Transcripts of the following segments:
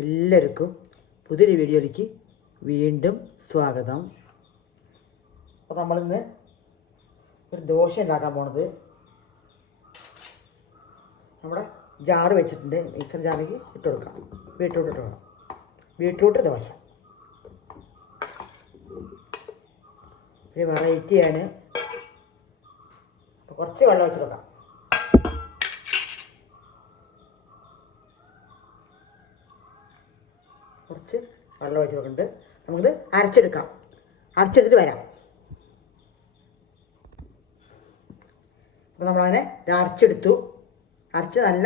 എല്ലാവർക്കും പുതിയൊരു വീഡിയോയിലേക്ക് വീണ്ടും സ്വാഗതം. അപ്പോൾ നമ്മളിന്ന് ഒരു ദോശ ഉണ്ടാക്കാൻ പോണത് നമ്മുടെ ജാറ് വെച്ചിട്ടുണ്ട്. മിക്സർ ജാറിലേക്ക് ഇട്ട് കൊടുക്കാം. ബീട്രൂട്ട് ഇട്ട് കൊടുക്കാം. ബീട്രൂട്ട് ദോശ ഒരു വെറൈറ്റിയാണ്. അപ്പോൾ കുറച്ച് വെള്ളം വെച്ച് കൊടുക്കാം. കുറച്ച് വെള്ളം ഒഴിച്ച് കൊടുക്കുന്നുണ്ട്. നമുക്കിത് അരച്ചെടുത്തിട്ട് വരാം. അപ്പോൾ നമ്മളങ്ങനെ അരച്ചെടുത്തു. നല്ല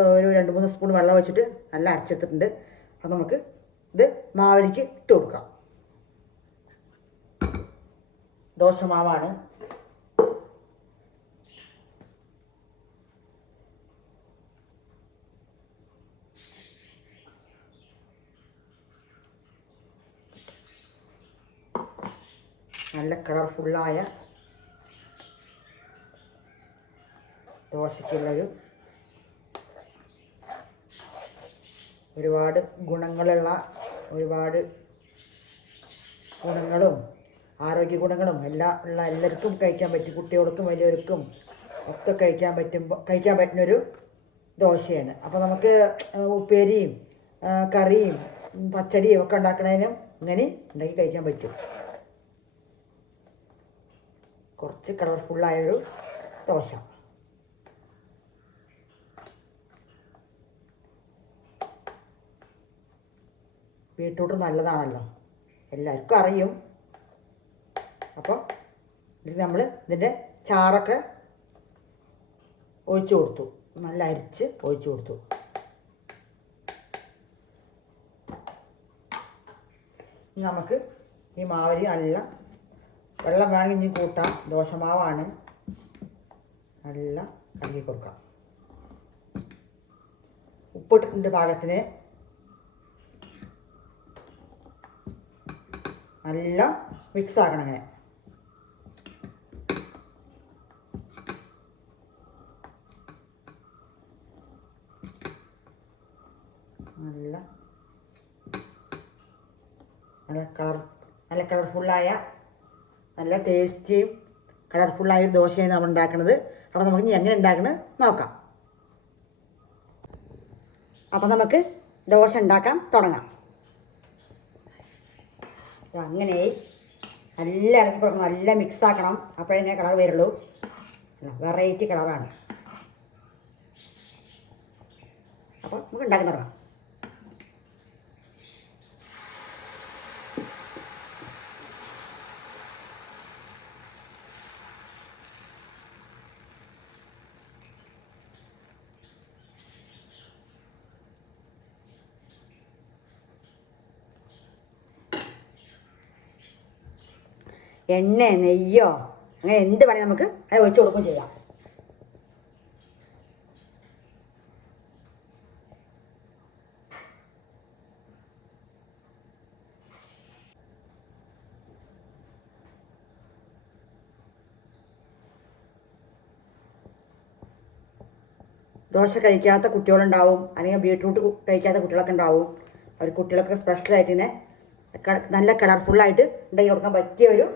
ഒരു 2-3 സ്പൂൺ വെള്ളം ഒഴിച്ചിട്ട് നല്ല അരച്ചെടുത്തിട്ടുണ്ട്. അപ്പോൾ നമുക്ക് ഇത് മാവിലേക്ക് ഇട്ട് കൊടുക്കാം. ദോശമാവാണ്. നല്ല കളർഫുള്ളായ ദോശയ്ക്കുള്ളൊരു ഒരുപാട് ഗുണങ്ങളും ആരോഗ്യ ഗുണങ്ങളും എല്ലാവർക്കും കഴിക്കാൻ പറ്റും. കുട്ടികൾക്കും വലിയവർക്കും ഒക്കെ കഴിക്കാൻ പറ്റുന്നൊരു ദോശയാണ്. അപ്പോൾ നമുക്ക് ഉപ്പേരിയും കറിയും പച്ചടിയും ഒക്കെ ഉണ്ടാക്കുന്നതിനും ഇങ്ങനെ ഉണ്ടാക്കി കഴിക്കാൻ പറ്റും. കുറച്ച് കളർഫുള്ളായൊരു ദോശ. ബീട്രൂട്ട് നല്ലതാണല്ലോ, എല്ലാവർക്കും അറിയും. അപ്പോൾ ഇത് നമ്മൾ ഇതിൻ്റെ ചാറൊക്കെ ഒഴിച്ചു കൊടുത്തു. നല്ല അരിച്ച് ഒഴിച്ചു കൊടുത്തു. നമുക്ക് ഈ മാവിൽ നല്ല വെള്ളം വേണമെങ്കിൽ ഇനി കൂട്ടാം. ദോശമാവാണ്. നല്ല കലക്കി കൊടുക്കാം. ഉപ്പിട്ടിട്ടുണ്ട് പാകത്തിന്. നല്ല മിക്സ് ആക്കണം. അങ്ങനെ നല്ല കളർഫുള്ളായ നല്ല ടേസ്റ്റിയും കളർഫുള്ളായൊരു ദോശയാണ് നമ്മൾ ഉണ്ടാക്കുന്നത്. അപ്പോൾ നമുക്ക് ഇനി എങ്ങനെ ഉണ്ടാക്കുന്നത് നോക്കാം. അപ്പോൾ നമുക്ക് ദോശ ഉണ്ടാക്കാൻ തുടങ്ങാം. അങ്ങനെ നല്ല ഇളക്കി കൊടുക്കണം. നല്ല മിക്സ് ആക്കണം. അപ്പോഴേ ഇങ്ങനെ കളർ വരുള്ളൂ. വെറൈറ്റി കളറാണ്. അപ്പോൾ നമുക്ക് ഉണ്ടാക്കാൻ തുടങ്ങാം. എണ്ണ നെയ്യോ അങ്ങനെ എന്ത് വേണമെങ്കിൽ നമുക്ക് അത് ഒഴിച്ച് കൊടുക്കുകയും ചെയ്യാം. ദോശ കഴിക്കാത്ത കുട്ടികളുണ്ടാവും, അല്ലെങ്കിൽ ബീട്രൂട്ട് കഴിക്കാത്ത കുട്ടികളൊക്കെ ഉണ്ടാവും. അവർ കുട്ടികളൊക്കെ സ്പെഷ്യലായിട്ട് ഇങ്ങനെ നല്ല കളർഫുള്ളായിട്ട് ഉണ്ടാക്കി കൊടുക്കാൻ പറ്റിയ ഒരു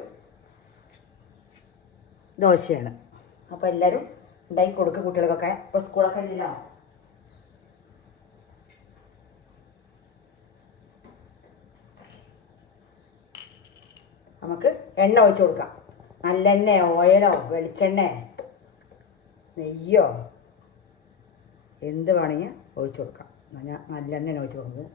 ദോശയാണ്. അപ്പോൾ എല്ലാവരും ഉണ്ടാക്കി കൊടുക്കുക കുട്ടികൾക്കൊക്കെ. ഇപ്പോൾ സ്കൂളൊക്കെ ഇല്ല. നമുക്ക് എണ്ണ ഒഴിച്ച് കൊടുക്കാം. നല്ലെണ്ണയോ ഓയിലോ വെളിച്ചെണ്ണ നെയ്യോ എന്ത് വേണമെങ്കിൽ ഒഴിച്ച് കൊടുക്കാം. ഞാൻ നല്ലെണ്ണയാണ് ഒഴിച്ച് കൊടുക്കുന്നത്.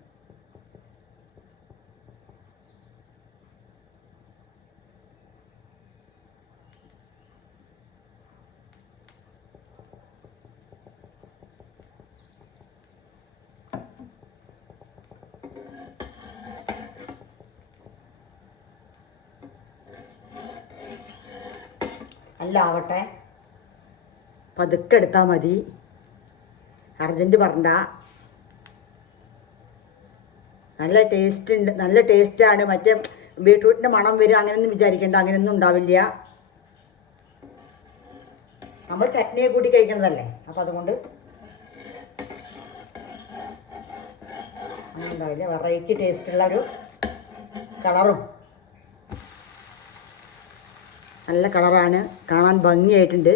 നല്ല ആവട്ടെ. പതുക്കെ എടുത്താൽ മതി. അർജൻറ്റ് പറഞ്ഞ. നല്ല ടേസ്റ്റ് ഉണ്ട്. നല്ല ടേസ്റ്റാണ്. മറ്റേ ബീട്രൂട്ടിൻ്റെ മണം വരും അങ്ങനെയൊന്നും വിചാരിക്കേണ്ട. അങ്ങനെയൊന്നും ഉണ്ടാവില്ല. നമ്മൾ ചട്നിയെ കൂട്ടി കഴിക്കണതല്ലേ. അപ്പോൾ അതുകൊണ്ട് ഉണ്ടാവില്ല, വെറൈറ്റി ടേസ്റ്റുള്ള ഒരു കളറും നല്ല കളറാണ്, കാണാൻ ഭംഗിയായിട്ടുണ്ട്.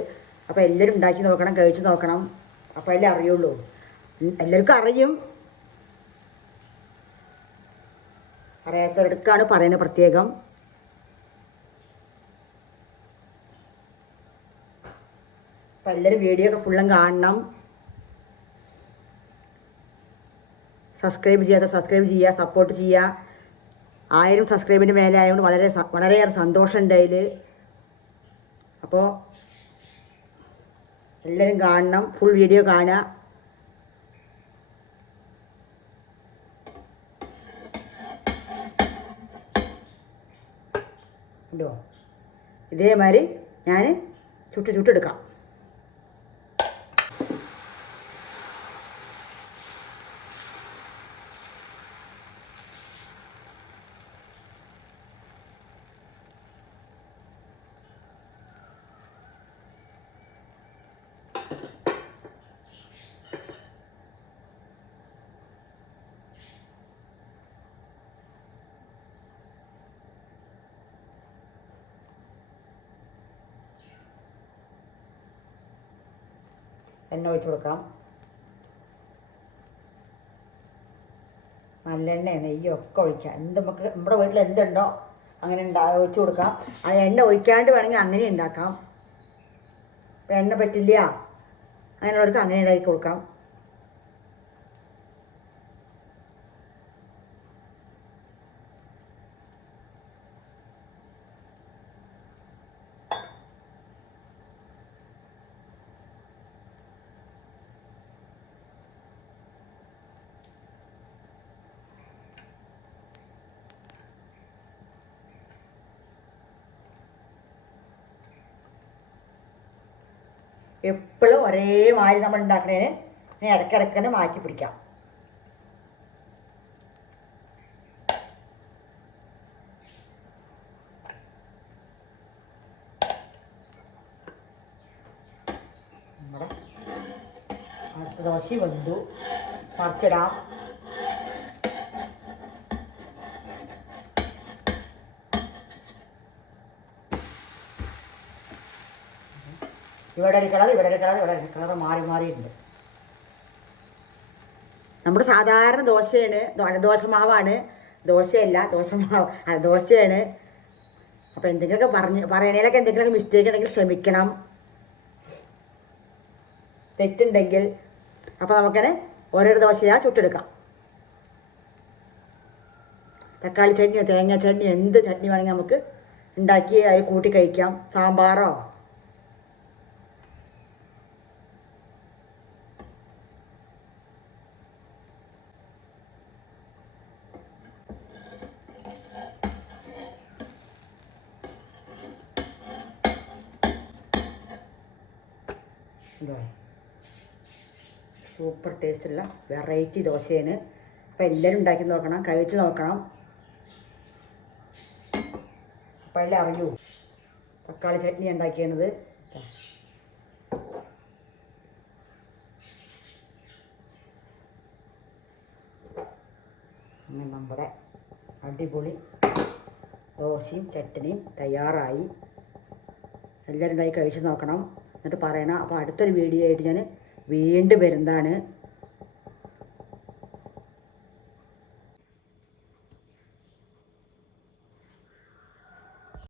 അപ്പോൾ എല്ലാവരും ഉണ്ടാക്കി നോക്കണം, കഴിച്ച് നോക്കണം. അപ്പോൾ അതിലേ അറിയുള്ളൂ. എല്ലാവർക്കും അറിയും, അറിയാത്തവർക്കാണ് പറയുന്നത് പ്രത്യേകം. അപ്പോൾ എല്ലാവരും വീഡിയോ ഒക്കെ ഫുള്ളും കാണണം. സബ്സ്ക്രൈബ് ചെയ്യാത്ത സബ്സ്ക്രൈബ് ചെയ്യുക, സപ്പോർട്ട് ചെയ്യുക. 1000 സബ്സ്ക്രൈബിൻ്റെ മേലെ ആയതുകൊണ്ട് വളരെയേറെ സന്തോഷമുണ്ട് അതിൽ. അപ്പോൾ എല്ലാവരും കാണണം, ഫുൾ വീഡിയോ കാണുക. ഉണ്ടോ? ഇതേമാതിരി ഞാൻ ചുട്ടെടുക്കാം. എണ്ണ ഒഴിച്ച് കൊടുക്കാം. നല്ലെണ്ണ നെയ്യോ ഒക്കെ ഒഴിക്കാം. നമുക്ക് നമ്മുടെ വീട്ടിൽ എന്തുണ്ടോ അങ്ങനെ ഒഴിച്ച് കൊടുക്കാം. ആ എണ്ണ ഒഴിക്കാണ്ട് വേണമെങ്കിൽ അങ്ങനെ ഉണ്ടാക്കാം. ഇപ്പം എണ്ണ പറ്റില്ല അങ്ങനെയുള്ളവർക്ക് അങ്ങനെ ഉണ്ടാക്കി കൊടുക്കാം. എപ്പോഴും ഒരേമാതിരി നമ്മൾ ഉണ്ടാക്കുന്നതിന് ഇടയ്ക്കിടയ്ക്ക് തന്നെ മാറ്റി പിടിക്കാം. നമ്മുടെ അടുത്ത ദോശ വെന്തു, മറിച്ചിടാം. ഇവിടെ ഒരു കളർ, ഇവിടെ ഒരു കളർ, ഇവിടെ ഒരു കളർ മാറിയിട്ടുണ്ട്. നമ്മുടെ സാധാരണ ദോശയാണ്, ദോശമാവാണ്, ദോശയല്ല, ദോശയാണ്. അപ്പോൾ എന്തെങ്കിലുമൊക്കെ പറയണേലൊക്കെ എന്തെങ്കിലുമൊക്കെ മിസ്റ്റേക്ക് ഉണ്ടെങ്കിൽ ക്ഷമിക്കണം, തെറ്റുണ്ടെങ്കിൽ. അപ്പോൾ നമുക്കത് ഓരോരോ ദോശയാണ് ചുട്ടെടുക്കാം. തക്കാളി ചട്നിയോ തേങ്ങ ചട്നിയോ എന്ത് ചട്നി വേണമെങ്കിൽ നമുക്ക് ഉണ്ടാക്കി അത് കൂട്ടി കഴിക്കാം. സാമ്പാറോ സൂപ്പർ ടേസ്റ്റുള്ള വെറൈറ്റി ദോശയാണ്. അപ്പോൾ എല്ലാവരും ഉണ്ടാക്കി നോക്കണം, കഴിച്ച് നോക്കണം. അപ്പോൾ എല്ലാം അറിയൂ തക്കാളി ചട്നി ഉണ്ടാക്കിയത്. അങ്ങനെ നമ്മുടെ അടിപൊളി ദോശയും ചട്നിയും തയ്യാറായി. എല്ലാവരും ഉണ്ടാക്കി കഴിച്ച് നോക്കണം, എന്നിട്ട് പറയണം. അപ്പോൾ അടുത്തൊരു വീഡിയോ ആയിട്ട് ഞാൻ വീണ്ടും വരുന്നതാണ്.